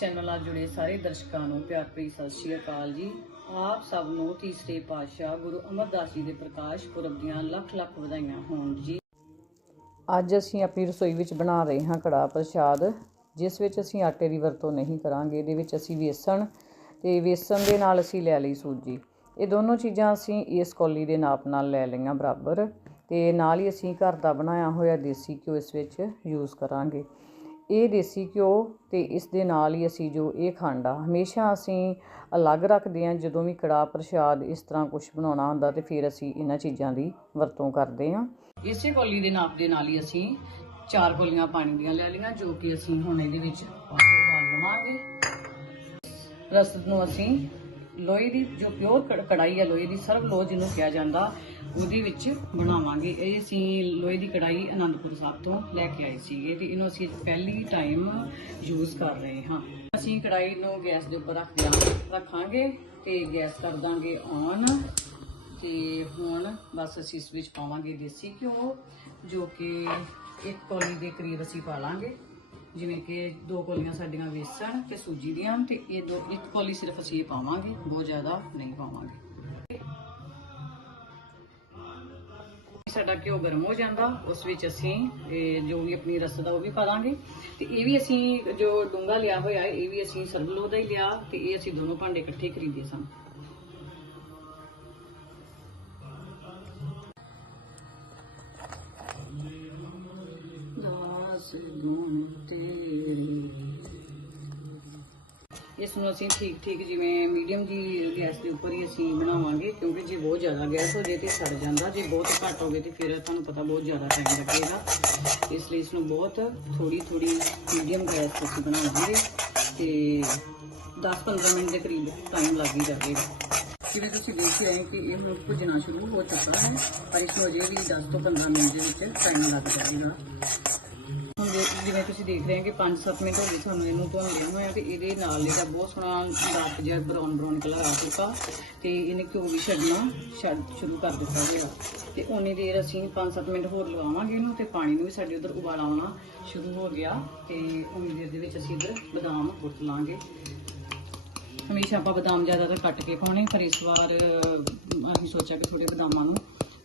Channel ਨਾਲ ਜੁੜੇ ਸਾਰੇ ਦਰਸ਼ਕਾਂ ਨੂੰ ਪਿਆਰ ਭਰੀ ਸਤਿ ਸ਼੍ਰੀ ਅਕਾਲ ਜੀ। ਆਪ ਸਭ ਨੂੰ ਤੀਸਰੇ ਪਾਤਸ਼ਾਹ ਗੁਰੂ ਅਮਰਦਾਸ ਜੀ ਦੇ ਪ੍ਰਕਾਸ਼ ਪੁਰਬ ਦੀਆਂ ਲੱਖ ਲੱਖ ਵਧਾਈਆਂ ਹੋਣ ਜੀ। ਅੱਜ ਅਸੀਂ ਆਪਣੀ ਰਸੋਈ ਵਿੱਚ ਬਣਾ ਰਹੇ ਹਾਂ ਕੜਾ ਪ੍ਰਸ਼ਾਦ, ਜਿਸ ਵਿੱਚ ਅਸੀਂ ਆਟੇ ਦੀ ਵਰਤੋਂ ਨਹੀਂ ਕਰਾਂਗੇ। ਇਹਦੇ ਵਿੱਚ ਅਸੀਂ ਵੇਸਣ ਤੇ ਵੇਸਣ ਦੇ ਨਾਲ ਅਸੀਂ ਲੈ ਲਈ ਸੂਜੀ। ਇਹ ਦੋਨੋਂ ਚੀਜ਼ਾਂ ਅਸੀਂ ਇਸ ਕੌਲੀ ਦੇ ਨਾਪ ਨਾਲ ਲੈ ਲਈਆਂ ਬਰਾਬਰ ਤੇ ਨਾਲ ਹੀ ਅਸੀਂ ਘਰ ਦਾ ਬਣਾਇਆ ਹੋਇਆ ਦੇਸੀ ਘਿਓ ਇਸ ਵਿੱਚ ਯੂਜ਼ ਕਰਾਂਗੇ। ਇਹ ਦੇਸੀ ਘਿਓ ਤੇ ਇਸ ਦੇ ਨਾਲ ਹੀ ਅਸੀਂ ਜੋ ਇਹ ਖੰਡ ਆ ਹਮੇਸ਼ਾ ਅਸੀਂ ਅਲੱਗ ਰੱਖਦੇ ਹਾਂ, ਜਦੋਂ ਵੀ ਕੜਾ ਪ੍ਰਸ਼ਾਦ ਇਸ ਤਰ੍ਹਾਂ ਕੁਝ ਬਣਾਉਣਾ ਹੁੰਦਾ ਤੇ ਫਿਰ ਅਸੀਂ ਇਹਨਾਂ ਚੀਜ਼ਾਂ ਦੀ ਵਰਤੋਂ ਕਰਦੇ ਹਾਂ। ਇਸੇ ਕੌਲੀ ਦੇ ਨਾਪ ਦੇ ਨਾਲ ਹੀ ਅਸੀਂ ਚਾਰ ਕੌਲੀਆਂ ਪਾਣੀ ਦੀਆਂ ਲੈ ਲਈਆਂ, ਜੋ ਕਿ ਅਸੀਂ ਹੁਣ ਇਹਦੇ ਵਿੱਚ ਪਾ ਕੇ ਲਵਾਂਗੇ। ਰਸਦ ਨੂੰ ਅਸੀਂ ਲੋਹੇ ਦੀ, ਜੋ ਪਿਓਰ ਕੜਾਈ ਹੈ ਲੋਹੇ ਦੀ, ਸਰਵ ਲੋਹ ਜਿਹਨੂੰ ਕਿਹਾ ਜਾਂਦਾ, ਉਹਦੇ ਵਿੱਚ ਬਣਾਵਾਂਗੇ। ਇਹ ਅਸੀਂ ਲੋਹੇ ਦੀ ਕੜਾਈ ਅਨੰਦਪੁਰ ਸਾਹਿਬ ਤੋਂ ਲੈ ਕੇ ਆਏ ਸੀਗੇ ਤੇ ਇਹਨੂੰ ਅਸੀਂ ਪਹਿਲੀ ਟਾਈਮ ਯੂਜ਼ ਕਰ ਰਹੇ ਹਾਂ। ਅਸੀਂ ਕੜਾਈ ਨੂੰ ਗੈਸ ਦੇ ਉੱਪਰ ਰੱਖ ਦਿਆਂ ਰੱਖਾਂਗੇ ਤੇ ਗੈਸ ਕਰ ਦਾਂਗੇ ਔਨ ਤੇ ਹੁਣ ਬਸ ਅਸੀਂ ਇਸ ਵਿੱਚ ਪਾਵਾਂਗੇ ਦੇਸੀ ਘਿਓ, ਜੋ ਕਿ ਇੱਕ ਕੌਲੀ ਦੇ ਕਰੀਬ ਅਸੀਂ ਪਾ ਲਾਂਗੇ। ਜਿਵੇਂ ਕਿ ਦੋ ਕੌਲੀਆਂ ਸਾਡੀਆਂ ਵੇਸਣ ਤੇ ਸੂਜੀ ਦੀਆਂ ਤੇ ਇਹ ਦੋ ਇੱਕ ਕੌਲੀ ਸਿਰਫ ਅਸੀਂ ਇਹ ਪਾਵਾਂਗੇ, ਬਹੁਤ ਜ਼ਿਆਦਾ ਨਹੀਂ ਪਾਵਾਂਗੇ। ਸਾਡਾ ਘਿਓ ਗਰਮ ਹੋ ਜਾਂਦਾ, ਉਸ ਵਿੱਚ ਅਸੀਂ ਜੋ ਵੀ ਆਪਣੀ ਰਸ ਦਾ ਉਹ ਵੀ ਪਾ ਦਾਂਗੇ। ਤੇ ਇਹ ਵੀ ਅਸੀਂ ਜੋ ਡੂੰਗਾ ਲਿਆ ਹੋਇਆ ਹੈ, ਇਹ ਵੀ ਅਸੀਂ ਸਰਗਲੋ ਦਾ ਹੀ ਲਿਆ ਤੇ ਇਹ ਅਸੀਂ ਦੋਨੋਂ ਭਾਂਡੇ ਇਕੱਠੇ ਖਰੀਦੇ ਸਨ ਦਾਸ ਗੁਣ ਇਸ ਨੂੰ ਅਸੀਂ ਠੀਕ ਠੀਕ ਜਿਵੇਂ ਮੀਡੀਅਮ ਜੀ ਗੈਸ ਦੇ ਉੱਪਰ ਹੀ ਅਸੀਂ ਬਣਾਵਾਂਗੇ, ਕਿਉਂਕਿ ਜੇ ਬਹੁਤ ਜ਼ਿਆਦਾ ਗੈਸ ਹੋ ਜੇ ਤੇ ਸੜ ਜਾਂਦਾ, ਜੇ ਬਹੁਤ ਘੱਟ ਹੋਵੇ ਤੇ ਫਿਰ ਤੁਹਾਨੂੰ ਪਤਾ ਬਹੁਤ ਜ਼ਿਆਦਾ ਟਾਈਮ ਲੱਗੇਗਾ। ਇਸ ਲਈ ਇਸ ਨੂੰ ਬਹੁਤ ਥੋੜੀ ਥੋੜੀ ਮੀਡੀਅਮ ਗੈਸ ਤੇ ਅਸੀਂ ਬਣਾਵਾਂਗੇ ਤੇ 10-15 ਮਿੰਟ ਦੇ ਕਰੀਬ ਟਾਈਮ ਲੱਗ ਹੀ ਜਾਵੇਗਾ। ਜਿਵੇਂ ਤੁਸੀਂ ਦੇਖ ਹੀ ਰਹੇ ਕਿ ਇਹ ਹੁਣ ਭੁੱਜਣਾ ਸ਼ੁਰੂ ਹੋ ਚੁੱਕਾ ਹੈ, ਪਰ ਇਸ ਨੂੰ ਅਜੇ ਵੀ 10 ਤੋਂ 15 ਮਿੰਟ ਦੇ ਵਿੱਚ ਟਾਈਮ ਲੱਗ ਜਾਏਗਾ ਹੁਣ ਜੇ- ਜਿਵੇਂ ਤੁਸੀਂ ਦੇਖ ਰਹੇ ਹੋ ਕਿ 5-7 ਮਿੰਟ ਹੋ ਗਏ ਤੁਹਾਨੂੰ ਇਹਨੂੰ ਧੋਂਦੇ ਹੋਇਆ ਤੇ ਇਹਦੇ ਨਾਲ ਇਹਦਾ ਬਹੁਤ ਸੋਹਣਾ ਡਾਰਕ ਜਿਹਾ ਬਰਾਊਨ ਬਰਾਊਨ ਕਲਰ ਆ ਚੁੱਕਾ ਤੇ ਇਹਨੇ ਘਿਓ ਵੀ ਛੱਡਣਾ, ਛੱਡ ਸ਼ੁਰੂ ਕਰ ਦਿੱਤਾ ਗਿਆ। ਤੇ ਉਨੀ ਦੇਰ ਅਸੀਂ 5-7 ਮਿੰਟ ਹੋਰ ਲਗਾਵਾਂਗੇ ਇਹਨੂੰ ਤੇ ਪਾਣੀ ਨੂੰ ਵੀ ਸਾਡੇ ਉਧਰ ਉਬਾਲ ਆਉਣਾ ਸ਼ੁਰੂ ਹੋ ਗਿਆ ਤੇ ਉਨੀ ਦੇਰ ਦੇ ਵਿੱਚ ਅਸੀਂ ਇਧਰ ਬਦਾਮ ਕੁੱਟ ਲਾਂਗੇ। ਹਮੇਸ਼ਾ ਆਪਾਂ ਬਦਾਮ ਜ਼ਿਆਦਾਤਰ ਕੱਟ ਕੇ ਪਾਉਣੇ, ਪਰ ਇਸ ਵਾਰ ਅਸੀਂ ਸੋਚਿਆ ਕਿ ਥੋੜੇ ਬਦਾਮਾਂ ਨੂੰ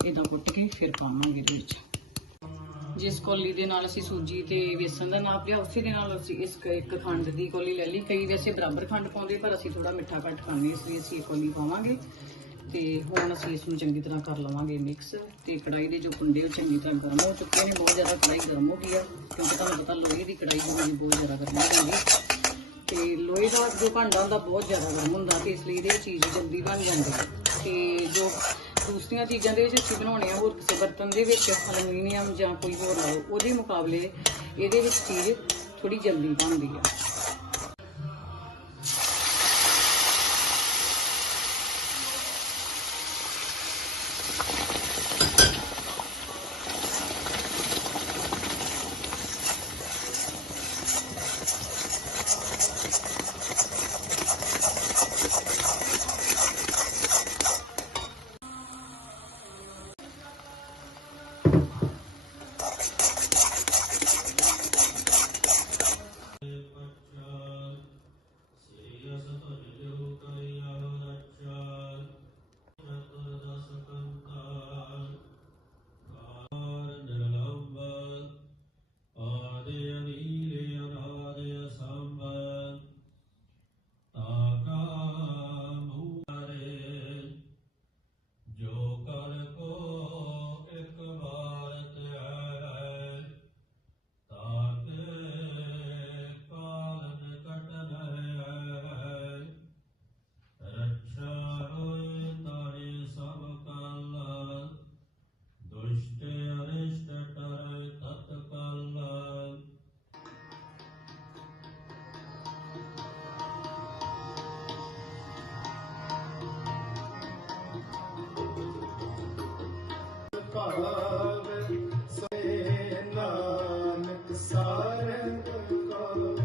ਇਦਾਂ ਕੁੱਟ ਕੇ ਫਿਰ ਪਾਵਾਂਗੇ ਇਹਦੇ ਵਿੱਚ। ਜਿਸ ਕੋਲੀ ਦੇ ਨਾਲ ਅਸੀਂ ਸੂਜੀ ਤੇ ਵੇਸਣ ਦਾ ਨਾਪ ਲਿਆ, ਉਸੇ ਦੇ ਨਾਲ ਅਸੀਂ ਇਸ ਕ- ਇੱਕ ਖੰਡ ਦੀ ਕੋਲੀ ਲੈ ਲਈ। ਕਈ ਵੈਸੇ ਬਰਾਬਰ ਖੰਡ ਪਾਉਂਦੇ, ਪਰ ਅਸੀਂ ਥੋੜਾ ਮਿੱਠਾ ਘੱਟ ਖਾਂਦੇ ਇਸ ਲਈ ਅਸੀਂ ਇਹ ਕੋਲੀ ਪਾਵਾਂਗੇ। ਤੇ ਹੁਣ ਅਸੀਂ ਇਸ ਨੂੰ ਚੰਗੀ ਤਰ੍ਹਾਂ ਕਰ ਲਵਾਂਗੇ ਮਿਕਸ। ਤੇ ਕੜਾਈ ਦੇ ਜੋ ਕੁੰਡੇ ਉਹ ਚੰਗੀ ਤਰ੍ਹਾਂ ਗਰਮ ਹੋ ਚੁੱਕੇ ਨੇ, ਬਹੁਤ ਜ਼ਿਆਦਾ ਕੜਾਈ ਗਰਮ ਹੋ ਗਈ ਆ, ਕਿਉਂਕਿ ਤੁਹਾਨੂੰ ਪਤਾ ਲੋਹੇ ਦੀ ਕੜਾਈ ਹੁੰਦੀ ਬਹੁਤ ਜ਼ਿਆਦਾ ਗਰਮ ਹੋ। ਜਾਂਦੀ ਤੇ ਲੋਹੇ ਦਾ ਜੋ ਭਾਂਡਾ ਹੁੰਦਾ, ਬਹੁਤ ਜ਼ਿਆਦਾ ਗਰਮ ਹੁੰਦਾ, ਤੇ ਇਸ ਲਈ ਇਹਦੇ ਚੀਜ਼ ਜਲਦੀ ਬਣ ਜਾਂਦੀ ਹੈ। ਤੇ ਜੋ ਦੂਸਰੀਆਂ ਚੀਜ਼ਾਂ ਦੇ ਵਿੱਚ ਅਸੀਂ ਬਣਾਉਣੇ ਆ ਹੋਰ ਕਿਸੇ ਬਰਤਨ ਦੇ ਵਿੱਚ ਅਲਮੀਨੀਅਮ ਜਾਂ ਕੋਈ ਹੋਰ ਲਾਓ, ਉਹਦੇ ਮੁਕਾਬਲੇ ਇਹਦੇ ਵਿੱਚ ਚੀਜ਼ ਥੋੜੀ ਜਲਦੀ ਬਣਦੀ ਆ। America.